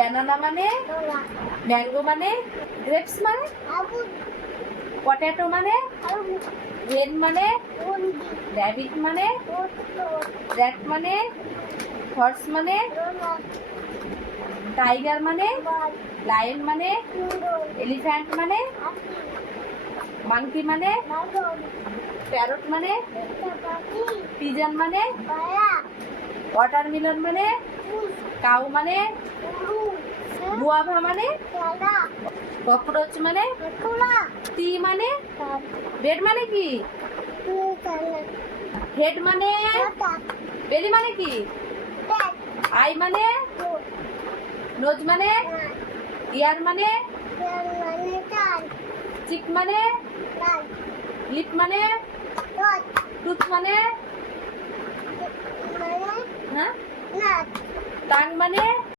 banana মানে, mango মানে, grapes মানে, পটেটো মানে, হেন মানে, র্যাবিট মানে, র্যাট মানে, হর্স মানে, টাইগার মানে, লায়ন মানে, এলিফ্যান্ট মানে, মাংকি মানে, প্যারট মানে, পিজন মানে, ওয়াটারমেলন মানে, কাউ মানে, গুয়াভা মানে, ককরোচ মানে, টি মানে, বেড মানে কি, হেড মানে, বেলি মানে কি, আই মানে, নোজ মানে, ইয়ার মানে, চিক মানে, লিপ মানে, টুথ মানে, হ্যাঁ, টাং মানে,